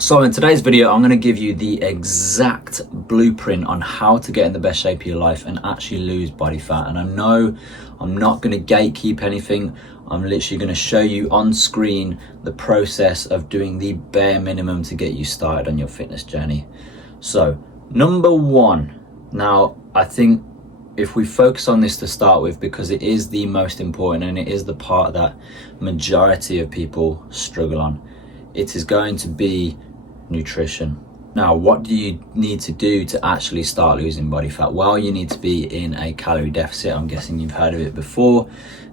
So in today's video, I'm going to give you the exact blueprint on how to get in the best shape of your life and actually lose body fat. And I know I'm not going to gatekeep anything. I'm literally going to show you on screen the process of doing the bare minimum to get you started on your fitness journey. So number one, now I think if we focus on this to start with, because it is the most important and it is the part that majority of people struggle on, it is going to be nutrition. Now, what do you need to do to actually start losing body fat? Well, you need to be in a calorie deficit. I'm guessing you've heard of it before.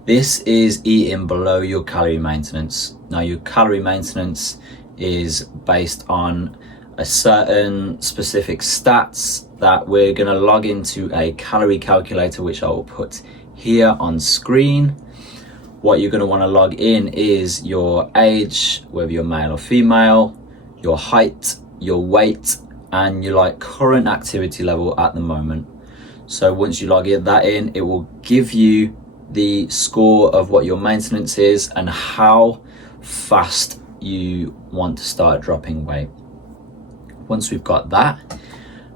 This is eating below your calorie maintenance. Now, your calorie maintenance is based on a certain specific stats that we're going to log into a calorie calculator, which I will put here on screen. What you're going to want to log in is your age, whether you're male or female, your height, your weight, and your current activity level at the moment. So once you log that in, it will give you the score of what your maintenance is and how fast you want to start dropping weight. Once we've got that,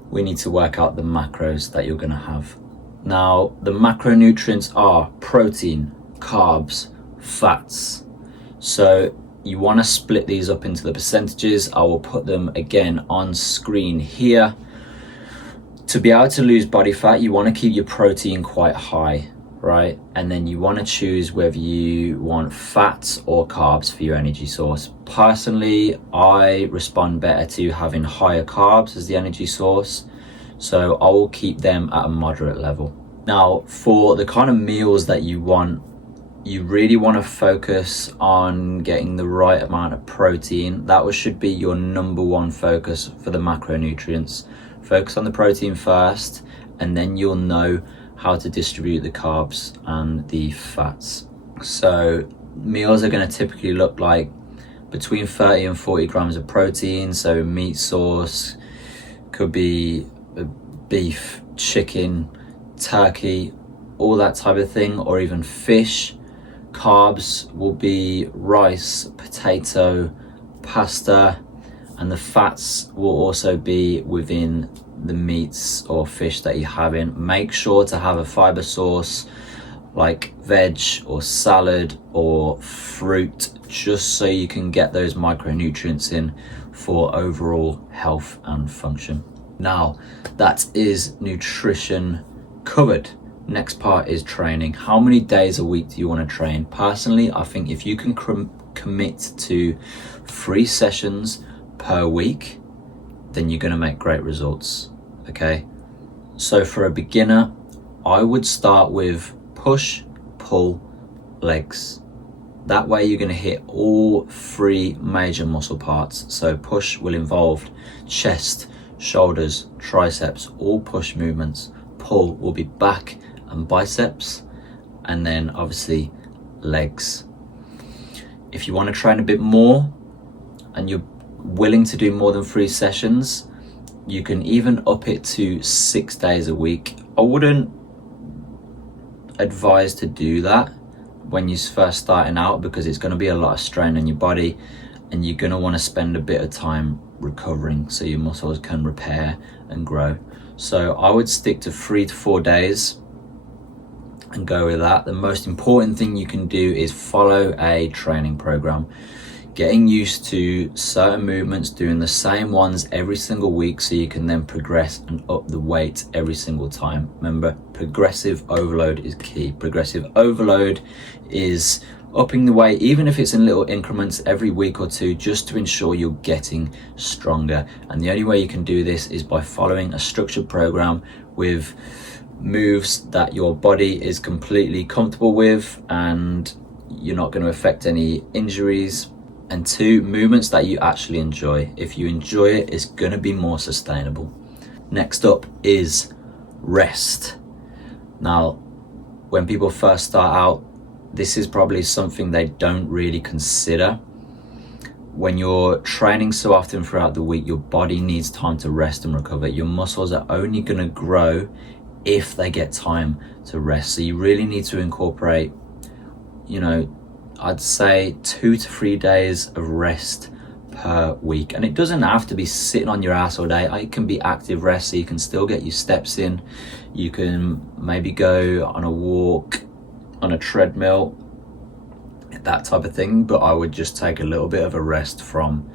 we need to work out the macros that you're going to have. Now, the macronutrients are protein, carbs, fats. So you want to split these up into the percentages. I will put them again on screen here. To be able to lose body fat, you want to keep your protein quite high, right? And then you want to choose whether you want fats or carbs for your energy source. Personally, I respond better to having higher carbs as the energy source, so I will keep them at a moderate level. Now, for the kind of meals that you want, you really want to focus on getting the right amount of protein. That should be your number one focus for the macronutrients. Focus on the protein first, and then you'll know how to distribute the carbs and the fats. So meals are going to typically look like between 30 and 40 grams of protein. So meat source could be beef, chicken, turkey, all that type of thing, or even fish. Carbs will be rice, potato, pasta, and the fats will also be within the meats or fish that you're having. Make sure to have a fiber source like veg or salad or fruit, just so you can get those micronutrients in for overall health and function. Now, that is nutrition covered. Next part is training. How many days a week do you want to train? Personally, I think if you can commit to 3 sessions per week, then you're going to make great results. Okay, so for a beginner, I would start with push, pull, legs. That way you're going to hit all 3 major muscle parts. So push will involve chest, shoulders, triceps, all push movements. Pull will be back and biceps, and then obviously legs. If you want to train a bit more and you're willing to do more than 3 sessions, you can even up it to 6 days a week. I wouldn't advise to do that when you're first starting out, because it's going to be a lot of strain on your body and you're going to want to spend a bit of time recovering so your muscles can repair and grow. So I would stick to 3 to 4 days and go with that. The most important thing you can do is follow a training program. Getting used to certain movements, doing the same ones every single week, so you can then progress and up the weight every single time. Remember, progressive overload is key. Progressive overload is upping the weight, even if it's in little increments every week or 2, just to ensure you're getting stronger. And the only way you can do this is by following a structured program with moves that your body is completely comfortable with and you're not going to affect any injuries. And 2, movements that you actually enjoy. If you enjoy it, it's going to be more sustainable. Next up is rest. Now, when people first start out, this is probably something they don't really consider. When you're training so often throughout the week, your body needs time to rest and recover. Your muscles are only going to grow if they get time to rest. So you really need to incorporate, I'd say 2 to 3 days of rest per week. And it doesn't have to be sitting on your ass all day. It can be active rest, so you can still get your steps in. You can maybe go on a walk, on a treadmill, that type of thing, but I would just take a little bit of a rest from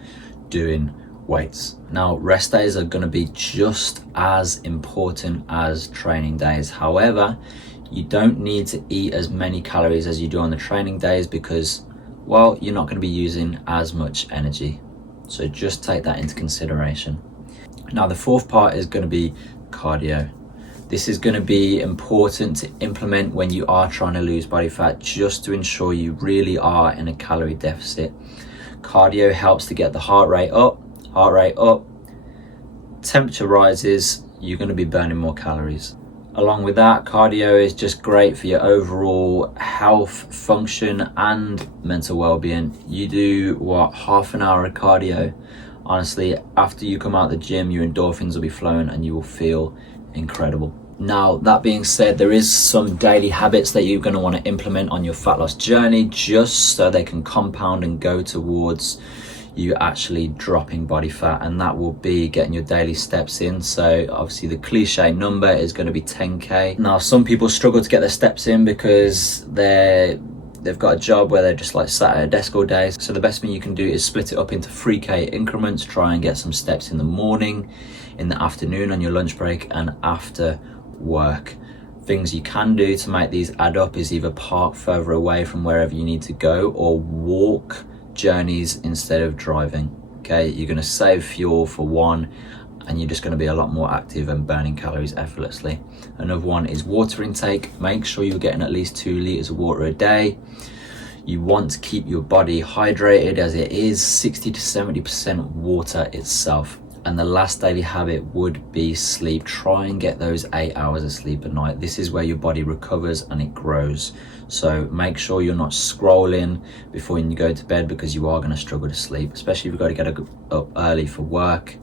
doing weights. Now, rest days are going to be just as important as training days. However, you don't need to eat as many calories as you do on the training days because, well, you're not going to be using as much energy. So just take that into consideration. Now, the fourth part is going to be cardio. This is going to be important to implement when you are trying to lose body fat, just to ensure you really are in a calorie deficit. Cardio helps to get the heart rate up, temperature rises, you're going to be burning more calories. Along with that, cardio is just great for your overall health, function, and mental well-being. You do half an hour of cardio. Honestly, after you come out of the gym, your endorphins will be flowing and you will feel incredible. Now, that being said, there is some daily habits that you're going to want to implement on your fat loss journey, just so they can compound and go towards you actually dropping body fat, and that will be getting your daily steps in. So obviously the cliche number is going to be 10k. Now, some people struggle to get their steps in because they've got a job where they're just like sat at a desk all day. So the best thing you can do is split it up into 3k increments. Try and get some steps in the morning, in the afternoon on your lunch break, and after work. Things you can do to make these add up is either park further away from wherever you need to go or walk journeys instead of driving. Okay, you're going to save fuel for one, and you're just going to be a lot more active and burning calories effortlessly. Another one is water intake. Make sure you're getting at least 2 liters of water a day. You want to keep your body hydrated, as it is 60 to 70% water itself. And the last daily habit would be sleep. Try and get those 8 hours of sleep a night. This is where your body recovers and it grows. So make sure you're not scrolling before you go to bed, because you are going to struggle to sleep, especially if you've got to get up early for work.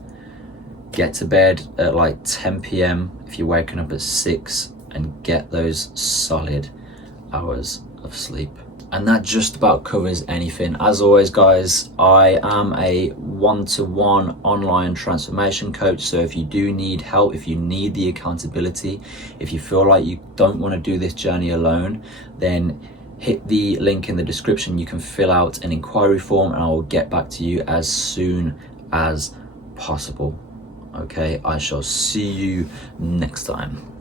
Get to bed at like 10 p.m. if you're waking up at 6, and get those solid hours of sleep. And that just about covers anything. As always, guys, I am a one-to-one online transformation coach. So if you do need help, if you need the accountability, if you feel like you don't want to do this journey alone, then hit the link in the description. You can fill out an inquiry form and I will get back to you as soon as possible. Okay, I shall see you next time.